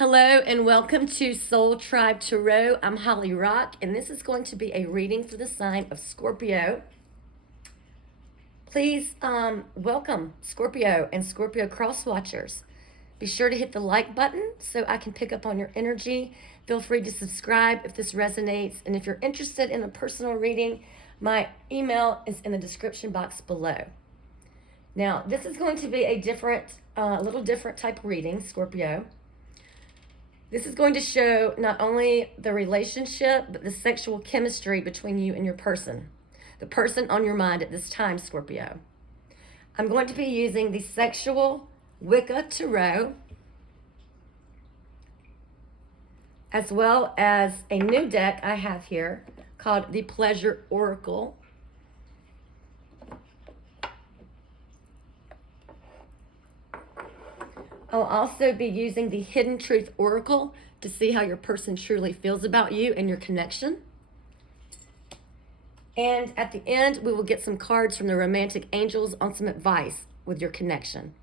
Hello and welcome to Soul Tribe Tarot. I'm Holly Rock, and this is going to be a reading for the sign of Scorpio. Please welcome Scorpio and Scorpio cross watchers. Be sure to hit the like button so I can pick up on your energy. Feel free to subscribe if this resonates, and if you're interested in a personal reading, my email is in the description box below. Now, this is going to be a little different type of reading, Scorpio. This is going to show not only the relationship, but the sexual chemistry between you and your person, the person on your mind at this time, Scorpio. I'm going to be using the Sexual Wicca Tarot, as well as a new deck I have here called the Pleasure Oracle. I'll also be using the Hidden Truth Oracle to see how your person truly feels about you and your connection. And at the end, we will get some cards from the Romantic Angels on some advice with your connection.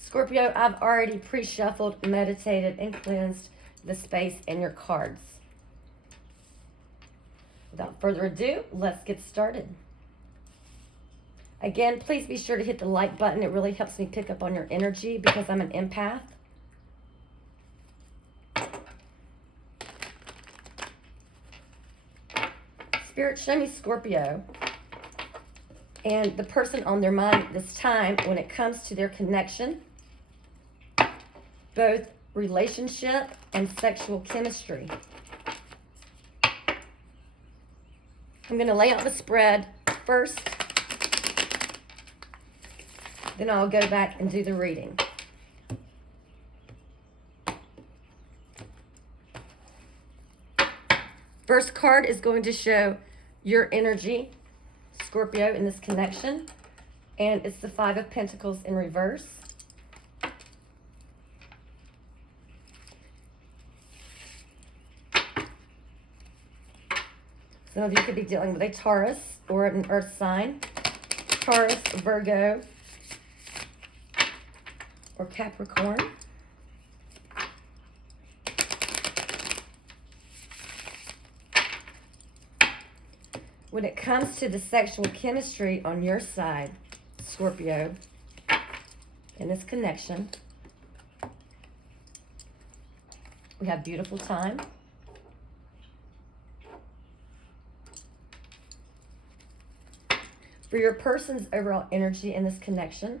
Scorpio, I've already pre-shuffled, meditated, and cleansed the space and your cards. Without further ado, let's get started. Again, please be sure to hit the like button. It really helps me pick up on your energy because I'm an empath. Spirit, show me Scorpio and the person on their mind at this time when it comes to their connection, both relationship and sexual chemistry. I'm going to lay out the spread first. Then I'll go back and do the reading. First card is going to show your energy, Scorpio, in this connection. And it's the Five of Pentacles in reverse. Some of you could be dealing with a Taurus or an earth sign. Taurus, Virgo, or Capricorn. When it comes to the sexual chemistry on your side, Scorpio, in this connection, we have beautiful time. For your person's overall energy in this connection,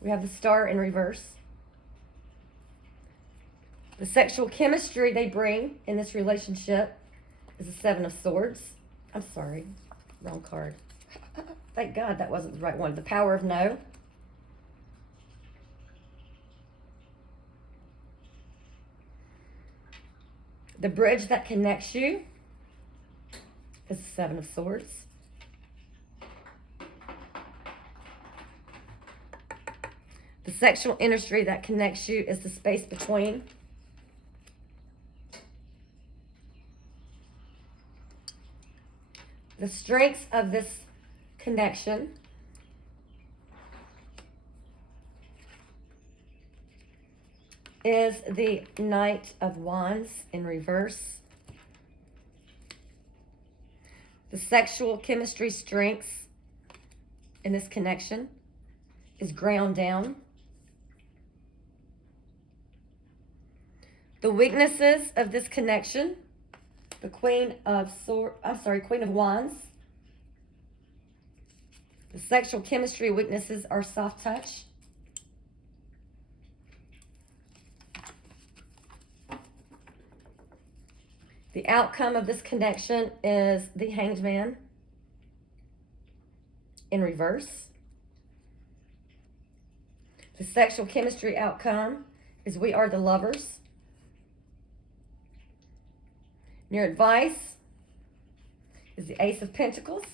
we have the Star in reverse. The sexual chemistry they bring in this relationship is the Seven of Swords. I'm sorry, wrong card. Thank God that wasn't the right one. The Power of No. The bridge that connects you is the Seven of Swords. The sexual energy that connects you is the space between. The strengths of this connection is the Knight of Wands in reverse. The sexual chemistry strengths in this connection is ground down. The weaknesses of this connection, the Queen of Wands. The sexual chemistry weaknesses are soft touch. The outcome of this connection is the Hanged Man in reverse. The sexual chemistry outcome is we are the Lovers. Your advice is the Ace of Pentacles.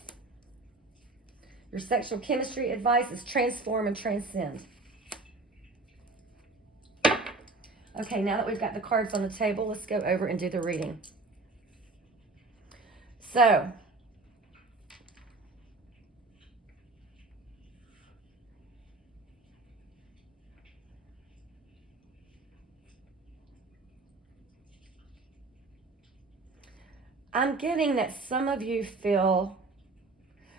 Your sexual chemistry advice is transform and transcend. Okay, now that we've got the cards on the table, let's go over and do the reading. So, I'm getting that some of you feel,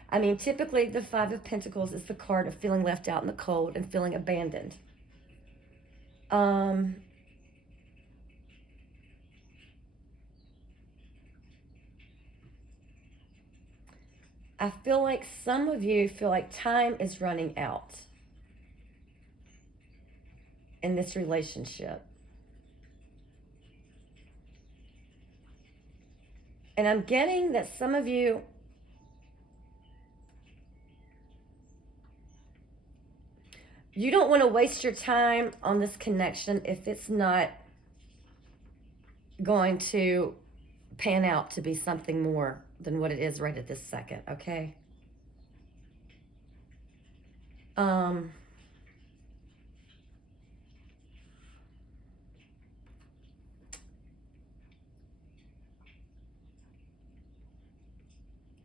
I mean, typically the Five of Pentacles is the card of feeling left out in the cold and feeling abandoned. I feel like some of you feel like time is running out in this relationship. And I'm getting that some of you, you don't want to waste your time on this connection if it's not going to pan out to be something more than what it is right at this second, okay?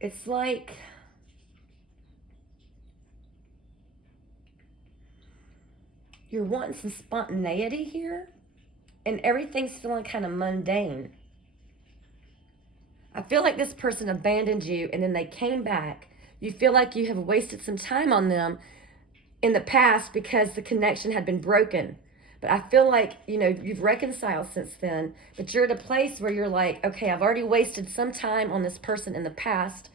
It's like you're wanting some spontaneity here, and everything's feeling kind of mundane. I feel like this person abandoned you and then they came back. You feel like you have wasted some time on them in the past because the connection had been broken. But I feel like, you know, you've reconciled since then, but you're at a place where you're like, okay, I've already wasted some time on this person in the past.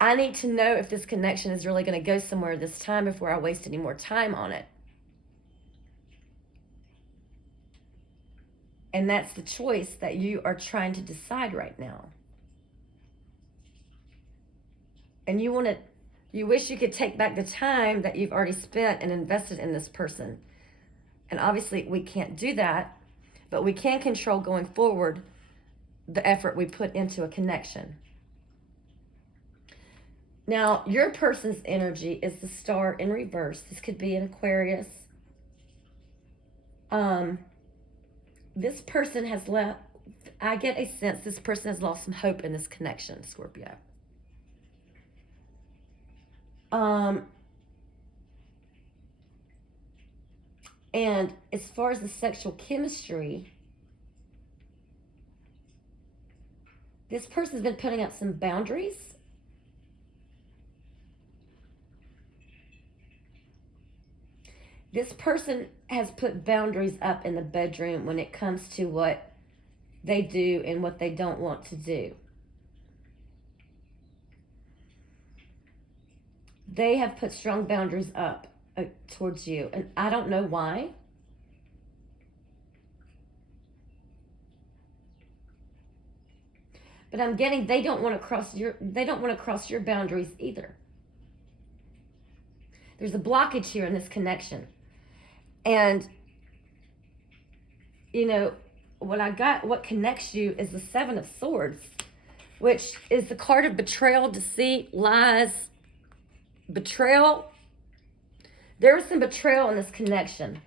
I need to know if this connection is really going to go somewhere this time before I waste any more time on it. And that's the choice that you are trying to decide right now. And you wish you could take back the time that you've already spent and invested in this person. And obviously we can't do that, but we can control going forward the effort we put into a connection. Now, your person's energy is the Star in reverse. This could be an Aquarius. This person has left, I get a sense this person has lost some hope in this connection, Scorpio. And as far as the sexual chemistry, this person's been putting up some boundaries. This person has put boundaries up in the bedroom when it comes to what they do and what they don't want to do. They have put strong boundaries up towards you, and I don't know why. But I'm getting they don't want to cross your boundaries either. There's a blockage here in this connection. And you know, what connects you is the Seven of Swords, which is the card of betrayal, deceit, lies, betrayal. There is some betrayal in this connection.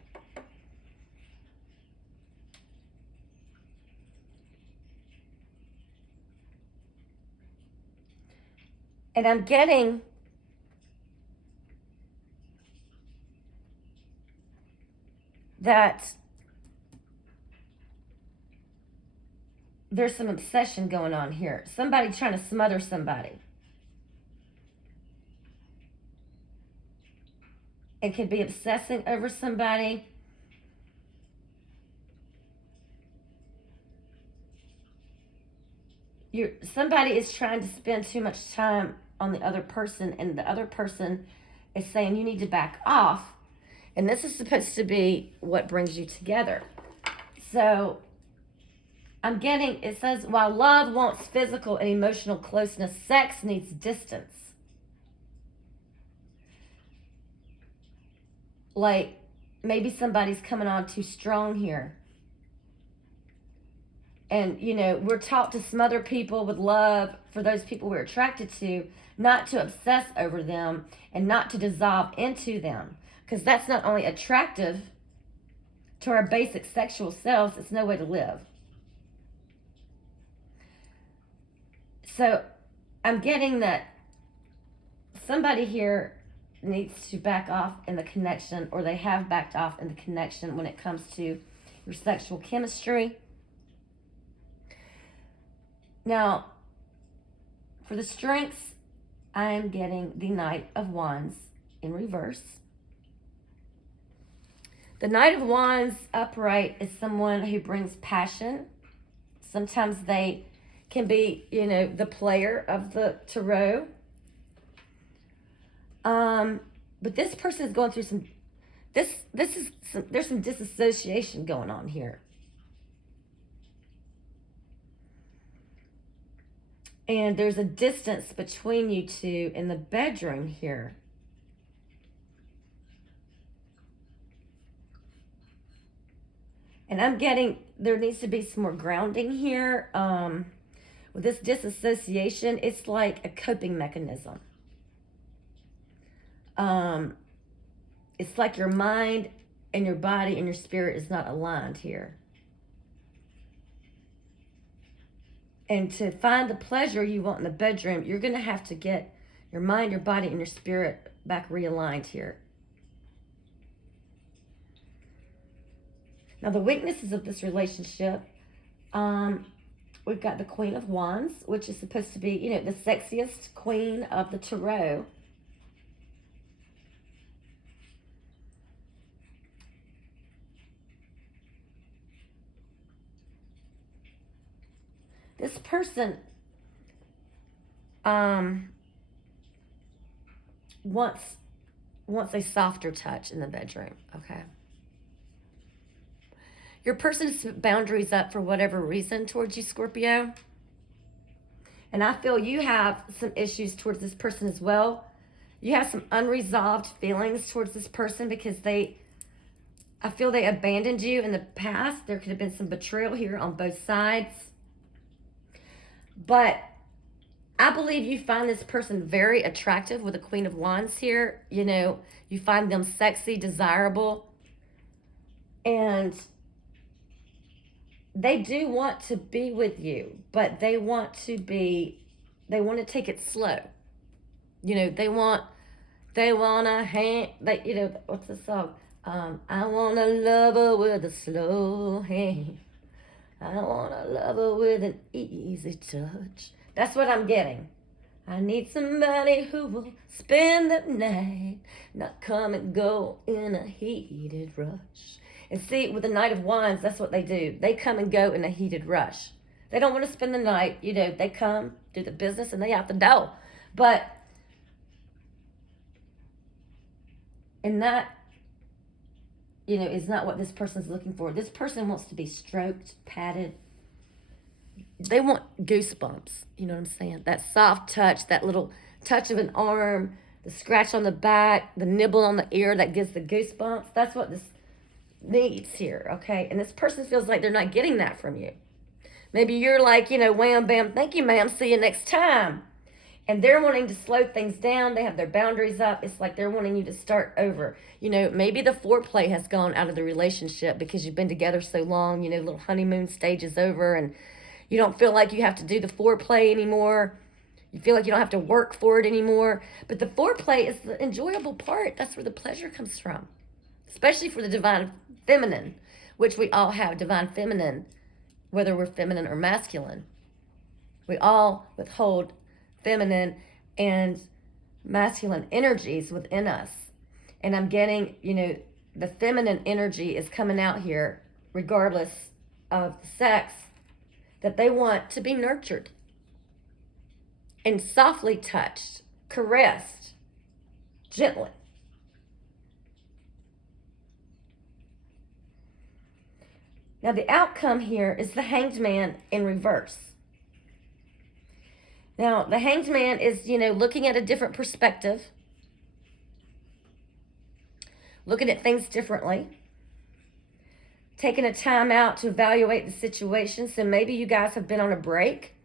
And I'm getting that there's some obsession going on here. Somebody trying to smother somebody. It could be obsessing over somebody. Somebody is trying to spend too much time on the other person, and the other person is saying you need to back off. And this is supposed to be what brings you together. So I'm getting, it says, while love wants physical and emotional closeness, sex needs distance. Like, maybe somebody's coming on too strong here. And, you know, we're taught to smother people with love for those people we're attracted to, not to obsess over them and not to dissolve into them. Because that's not only attractive to our basic sexual selves, it's no way to live. So I'm getting that somebody here needs to back off in the connection, or they have backed off in the connection when it comes to your sexual chemistry. Now, for the strengths, I'm getting the Knight of Wands in reverse. The Knight of Wands upright is someone who brings passion. Sometimes they can be, the player of the tarot. But this person is going through some, there's some disassociation going on here. And there's a distance between you two in the bedroom here. And I'm getting, there needs to be some more grounding here. With this disassociation, it's like a coping mechanism. It's like your mind and your body and your spirit is not aligned here. And to find the pleasure you want in the bedroom, you're going to have to get your mind, your body, and your spirit back realigned here. Now, the weaknesses of this relationship, we've got the Queen of Wands, which is supposed to be, the sexiest queen of the tarot. This person wants a softer touch in the bedroom, okay? Your person has put boundaries up for whatever reason towards you, Scorpio. And I feel you have some issues towards this person as well. You have some unresolved feelings towards this person because I feel they abandoned you in the past. There could have been some betrayal here on both sides. But I believe you find this person very attractive with the Queen of Wands here. You find them sexy, desirable. And they do want to be with you, but they want to take it slow. They want to hang, what's the song? I want a lover with a slow hand. I want a lover with an easy touch. That's what I'm getting. I need somebody who will spend the night, not come and go in a heated rush. And see, with the Knight of Wands, that's what they do. They come and go in a heated rush. They don't want to spend the night. They come, do the business, and they out the door. But and that, is not what this person's looking for. This person wants to be stroked, patted. They want goosebumps. You know what I'm saying? That soft touch, that little touch of an arm, the scratch on the back, the nibble on the ear that gives the goosebumps. That's what this needs here, okay? And this person feels like they're not getting that from you. Maybe you're like, wham, bam, thank you, ma'am, see you next time. And they're wanting to slow things down. They have their boundaries up. It's like they're wanting you to start over. Maybe the foreplay has gone out of the relationship because you've been together so long. Little honeymoon stage is over and you don't feel like you have to do the foreplay anymore. You feel like you don't have to work for it anymore. But the foreplay is the enjoyable part. That's where the pleasure comes from, especially for the divine feminine, which we all have divine feminine, whether we're feminine or masculine. We all withhold feminine and masculine energies within us. And I'm getting, the feminine energy is coming out here, regardless of the sex, that they want to be nurtured and softly touched, caressed, gently. Now, the outcome here is the Hanged Man in reverse. Now, the Hanged Man is, looking at a different perspective, looking at things differently, taking a time out to evaluate the situation. So maybe you guys have been on a break.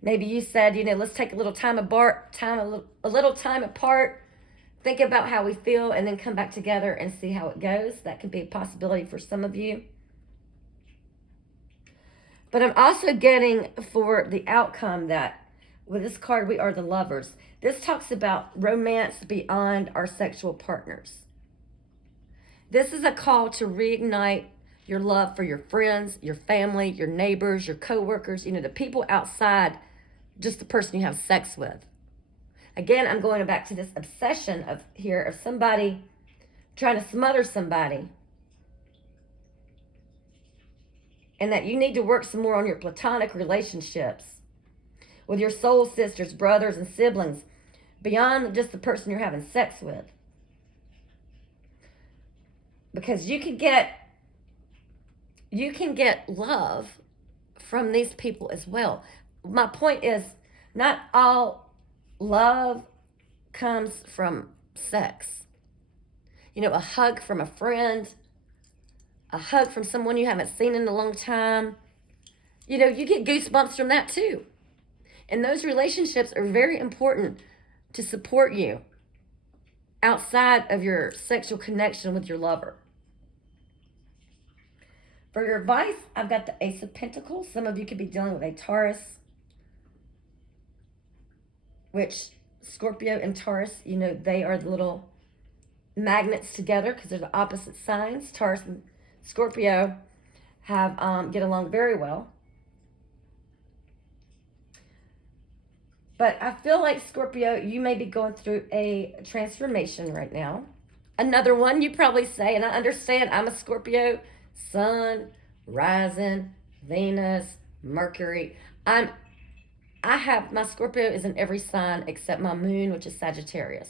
Maybe you said, let's take a little time apart, think about how we feel, and then come back together and see how it goes. That could be a possibility for some of you. But I'm also getting for the outcome that with this card, we are the lovers. This talks about romance beyond our sexual partners. This is a call to reignite your love for your friends, your family, your neighbors, your coworkers, the people outside just the person you have sex with. Again, I'm going back to this obsession of somebody trying to smother somebody. And that you need to work some more on your platonic relationships with your soul sisters, brothers, and siblings beyond just the person you're having sex with. Because you can get love from these people as well. My point is, not all love comes from sex. A hug from a friend, a hug from someone you haven't seen in a long time. You get goosebumps from that too. And those relationships are very important to support you outside of your sexual connection with your lover. For your advice, I've got the Ace of Pentacles. Some of you could be dealing with a Taurus, which Scorpio and Taurus, they are the little magnets together because they're the opposite signs. Taurus and Scorpio get along very well. But I feel like, Scorpio, you may be going through a transformation right now. Another one you probably say, and I understand, I'm a Scorpio, Sun, rising, Venus, Mercury. I have, my Scorpio is in every sign except my moon, which is Sagittarius.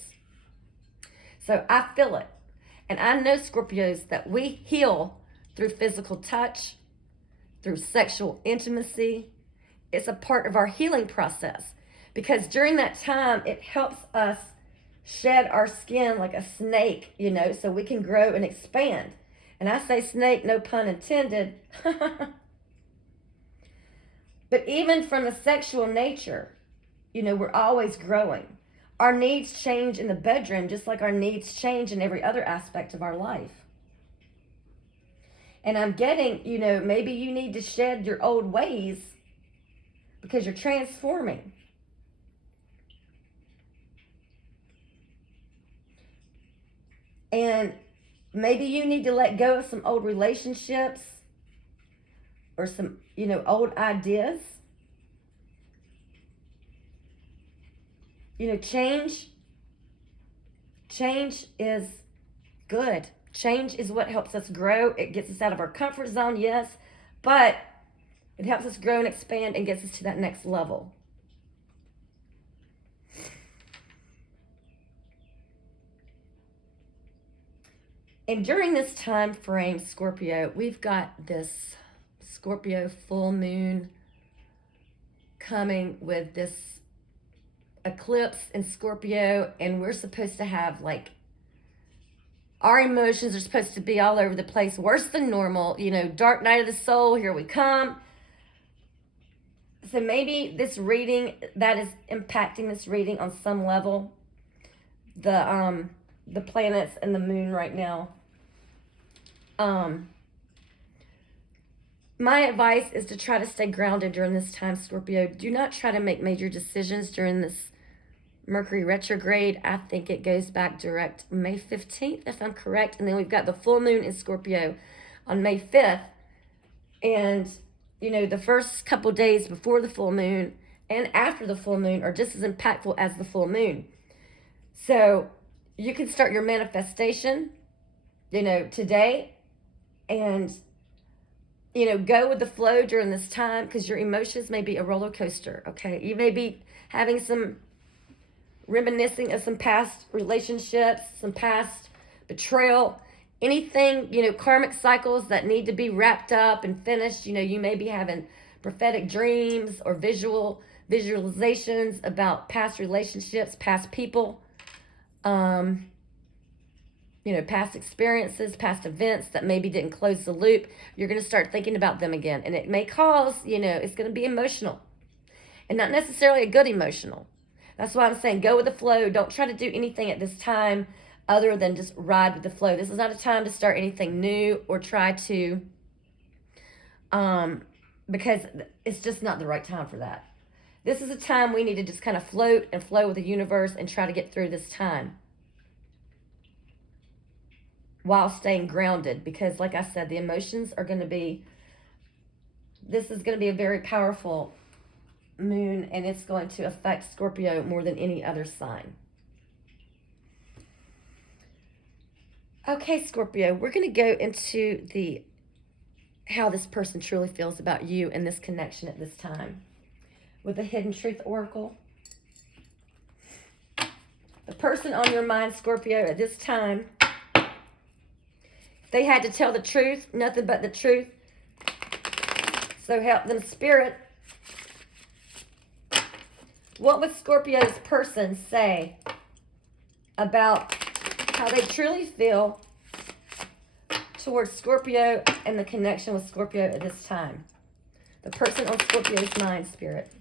So I feel it. And I know, Scorpios, that we heal through physical touch, through sexual intimacy. It's a part of our healing process. Because during that time, it helps us shed our skin like a snake, so we can grow and expand. And I say snake, no pun intended. But even from a sexual nature, we're always growing. Our needs change in the bedroom just like our needs change in every other aspect of our life. And I'm getting, maybe you need to shed your old ways because you're transforming. And maybe you need to let go of some old relationships or some, old ideas. Change is good. Change is what helps us grow. It gets us out of our comfort zone, yes, but it helps us grow and expand and gets us to that next level. And during this time frame, Scorpio, we've got this Scorpio full moon coming with this eclipse in Scorpio, and we're supposed to have our emotions are supposed to be all over the place, worse than normal, dark night of the soul, here we come. So maybe this reading, that is impacting this reading on some level. The planets and the moon right now. My advice is to try to stay grounded during this time, Scorpio. Do not try to make major decisions during this Mercury retrograde. I think it goes back direct May 15th, if I'm correct. And then we've got the full moon in Scorpio on May 5th. And, the first couple days before the full moon and after the full moon are just as impactful as the full moon. So you can start your manifestation, today, and, go with the flow during this time, because your emotions may be a roller coaster, okay? You may be having some reminiscing of some past relationships, some past betrayal, anything, karmic cycles that need to be wrapped up and finished. You may be having prophetic dreams or visualizations about past relationships, past people, past experiences, past events that maybe didn't close the loop. You're going to start thinking about them again. And it may cause, it's going to be emotional. And not necessarily a good emotional. That's why I'm saying go with the flow. Don't try to do anything at this time other than just ride with the flow. This is not a time to start anything new or try to, because it's just not the right time for that. This is a time we need to just kind of float and flow with the universe and try to get through this time. while staying grounded, because like I said, the emotions are going to be, this is going to be a very powerful moon, and it's going to affect Scorpio more than any other sign. Okay, Scorpio, we're going to go into the how this person truly feels about you and this connection at this time with the Hidden Truth Oracle. The person on your mind, Scorpio, at this time, they had to tell the truth, nothing but the truth. So help them, Spirit. What would Scorpio's person say about how they truly feel towards Scorpio and the connection with Scorpio at this time? The person on Scorpio's mind, Spirit.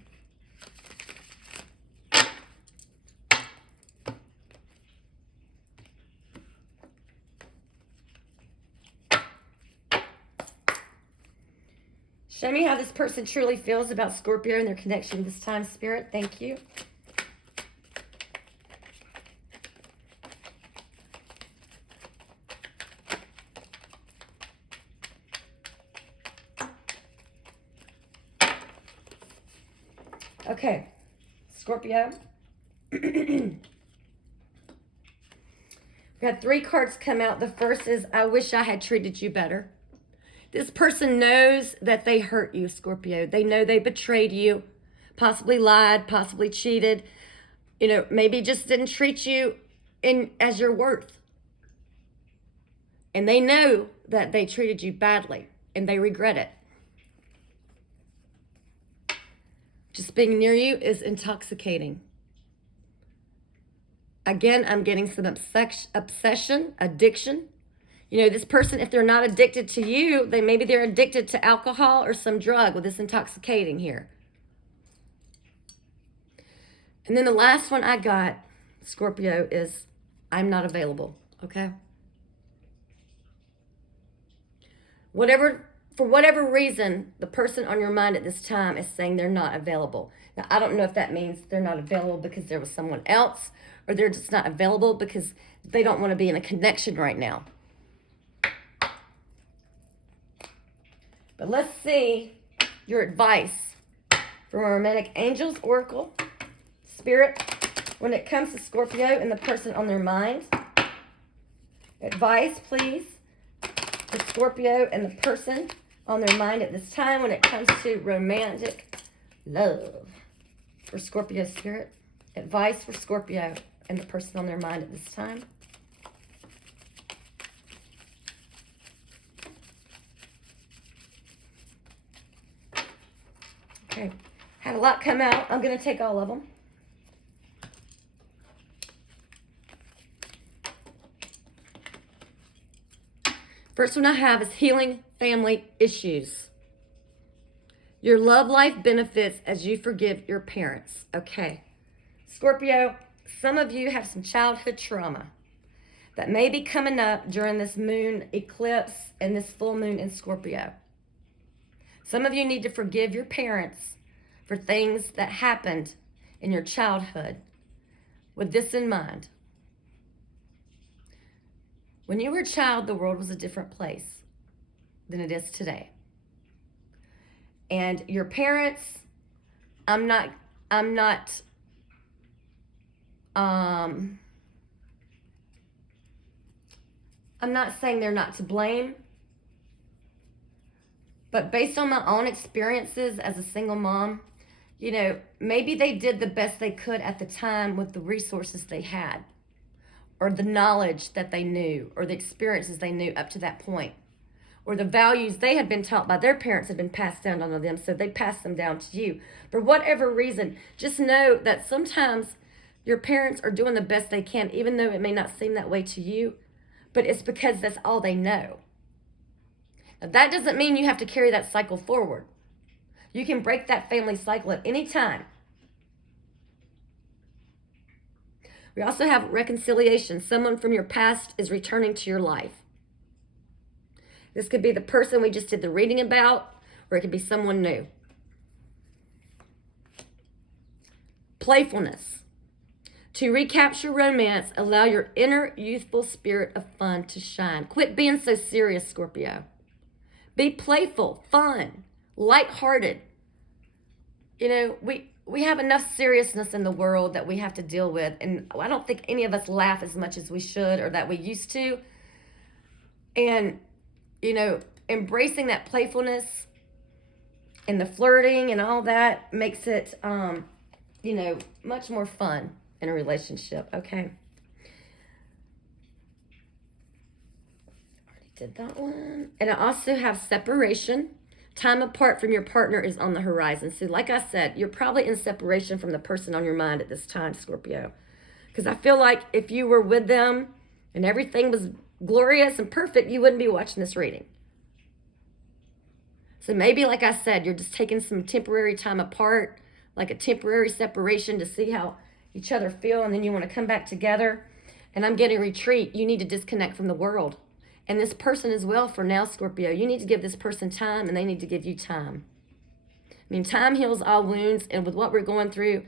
Show me how this person truly feels about Scorpio and their connection this time, Spirit. Thank you. Okay, Scorpio. We had 3 cards come out. The first is, I wish I had treated you better. This person knows that they hurt you, Scorpio. They know they betrayed you, possibly lied, possibly cheated. You know, maybe just didn't treat you as your worth. And they know that they treated you badly, and they regret it. Just being near you is intoxicating. Again, I'm getting some obsession, addiction. You know, this person, if they're not addicted to you, maybe they're addicted to alcohol or some drug with this intoxicating here. And then the last one I got, Scorpio, is I'm not available, okay? For whatever reason, the person on your mind at this time is saying they're not available. Now, I don't know if that means they're not available because there was someone else, or they're just not available because they don't want to be in a connection right now. But let's see your advice from Romantic Angels Oracle. Spirit, when it comes to Scorpio and the person on their mind. Advice, please, for Scorpio and the person on their mind at this time when it comes to romantic love. For Scorpio, Spirit. Advice for Scorpio and the person on their mind at this time. Okay, had a lot come out. I'm going to take all of them. First one I have is healing family issues. Your love life benefits as you forgive your parents. Okay, Scorpio, some of you have some childhood trauma that may be coming up during this moon eclipse and this full moon in Scorpio. Some of you need to forgive your parents for things that happened in your childhood with this in mind. When you were a child, the world was a different place than it is today. And your parents, I'm not saying they're not to blame. But based on my own experiences as a single mom, you know, maybe they did the best they could at the time with the resources they had, or the knowledge that they knew, or the experiences they knew up to that point, or the values they had been taught by their parents had been passed down onto them, so they passed them down to you. For whatever reason, just know that sometimes your parents are doing the best they can, even though it may not seem that way to you, but it's because that's all they know. Now, that doesn't mean you have to carry that cycle forward. You can break that family cycle at any time. We also have reconciliation. Someone from your past is returning to your life. This could be the person we just did the reading about, or it could be someone new. Playfulness. To recapture romance, allow your inner youthful spirit of fun to shine. Quit being so serious, Scorpio. Be playful, fun, lighthearted. You know, we have enough seriousness in the world that we have to deal with, and I don't think any of us laugh as much as we should or that we used to. And, you know, embracing that playfulness and the flirting and all that makes it, you know, much more fun in a relationship. Okay. Already did that one. And I also have separation. Time apart from your partner is on the horizon. So like I said, you're probably in separation from the person on your mind at this time, Scorpio. Because I feel like if you were with them and everything was glorious and perfect, you wouldn't be watching this reading. So maybe, like I said, you're just taking some temporary time apart, like a temporary separation to see how each other feel, and then you want to come back together. And I'm getting retreat. You need to disconnect from the world. And this person as well for now, Scorpio. You need to give this person time, and they need to give you time. I mean, time heals all wounds, and with what we're going through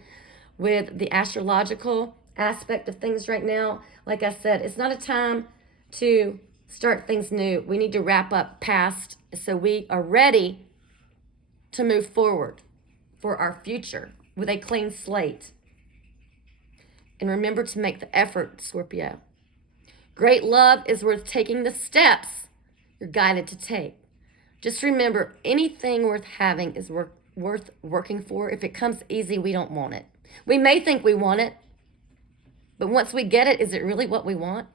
with the astrological aspect of things right now, like I said, it's not a time to start things new. We need to wrap up past so we are ready to move forward for our future with a clean slate. And remember to make the effort, Scorpio. Great love is worth taking the steps you're guided to take. Just remember, anything worth having is worth working for. If it comes easy, we don't want it. We may think we want it, but once we get it, is it really what we want?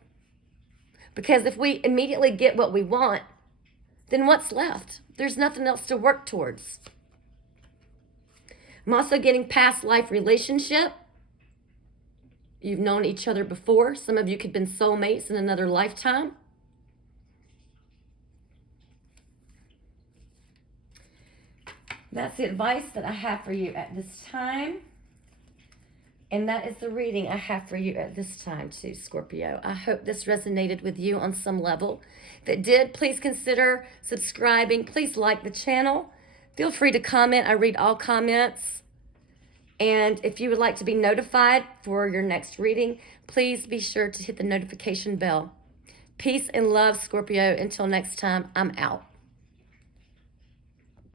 Because if we immediately get what we want, then what's left? There's nothing else to work towards. I'm also getting past life relationship. You've known each other before. Some of you could have been soulmates in another lifetime. That's the advice that I have for you at this time. And that is the reading I have for you at this time too, Scorpio. I hope this resonated with you on some level. If it did, please consider subscribing. Please like the channel. Feel free to comment. I read all comments. And if you would like to be notified for your next reading, please be sure to hit the notification bell. Peace and love, Scorpio. Until next time, I'm out.